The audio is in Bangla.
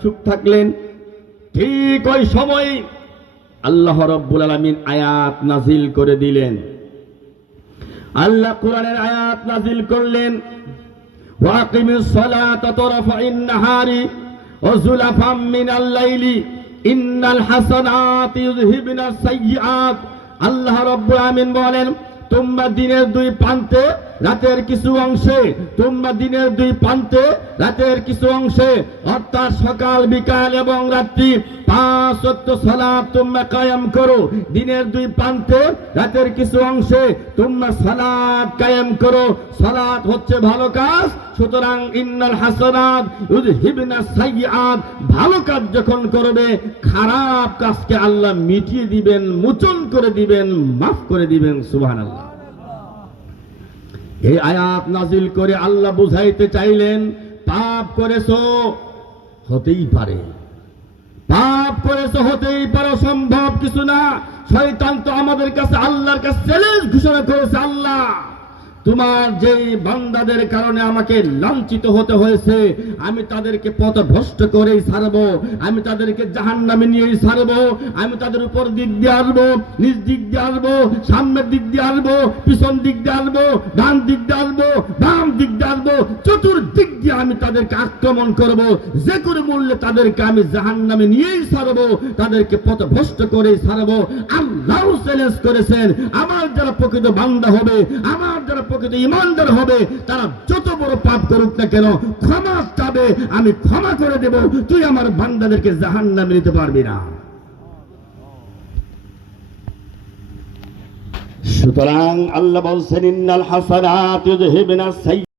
চুপ থাকলেন। ঠিক ওই সময় আল্লাহ রব্বুল আলমিন আয়াত নাজিল করে দিলেন। আল্লাহ কোরআনের আয়াত নাজিল করলেন। ওয়াকিমিস সালাতা তরফাইন নাহারি ওয়া যুলাফাম মিনাল লাইলি ইন্নাল হাসানাত ইউযহিবুনাস সাইয়্যাত। আল্লাহ রব্বুল আমিন বলেন, তোমরা দিনের দুই প্রান্তে রাতের কিছু অংশে তোমরা দিনের দুই প্রান্তে, রাতের কিছু অংশে, অর্থাৎ সকাল, বিকাল এবং রাত্রি, পাঁচ সালাদ তোমরা কায়াম করো। দিনের দুই প্রান্তে, রাতের কিছু অংশে তোমরা সালাদ কায়াম করো। সালাদ হচ্ছে ভালো কাজ, সুতরাং ইন্নাল হাসানাত ইউযহিবনা সাইয়্যাত, ভালো কাজ যখন করবে, খারাপ কাজকে আল্লাহ মিটিয়ে দিবেন, মোচন করে দিবেন, মাফ করে দিবেন, সুবহানাল্লাহ। এই আয়াত নাজিল করে আল্লাহ বুঝাইতে চাইলেন, পাপ করেছ, হতেই পারে। পাপ করেছ, হতেই পারে, সম্ভব কিছু না। শৈতান তো আমাদের কাছে আল্লাহর কাছে চ্যালেঞ্জ ঘোষণা করেছে, আল্লাহ। তোমার যেই বান্দাদের কারণে আমাকে লাঞ্ছিত হতে হয়েছে, আমি তাদেরকে পথভ্রষ্ট করেই ছাড়বো, আমি তাদেরকে জাহান নামে নিয়েই ছাড়বো, আমি তাদের উপর দিক দিয়ে আসব, নিজ দিক দিয়ে আসব, সামনের দিক দিয়ে আসব, পিছন দিক দিয়ে আসব, ডান দিক দিয়ে আসব, বাম দিক দিয়ে আসব, চতুর্দিক দিয়ে আমি তাদেরকে আক্রমণ করব, যে করে মূল্যে তাদেরকে আমি জাহান নামে নিয়েই ছাড়বো, তাদেরকে পথ পথভ্রষ্ট করেই ছাড়বো। আল্লাহ চ্যালেঞ্জ করেছেন, আমার যারা প্রকৃত বান্দা হবে, আমার প্রকৃত ইমানদার হবে, তারা যত বড় পাপ করুক না কেন, ক্ষমা চাবে, আমি ক্ষমা করে দেব, তুই আমার বান্দাদেরকে জাহান নামে নিতে পারবি না। সুতরাং আল্লাহ বলছেন, ইন্নাল হাসানাত ইউযহিবনা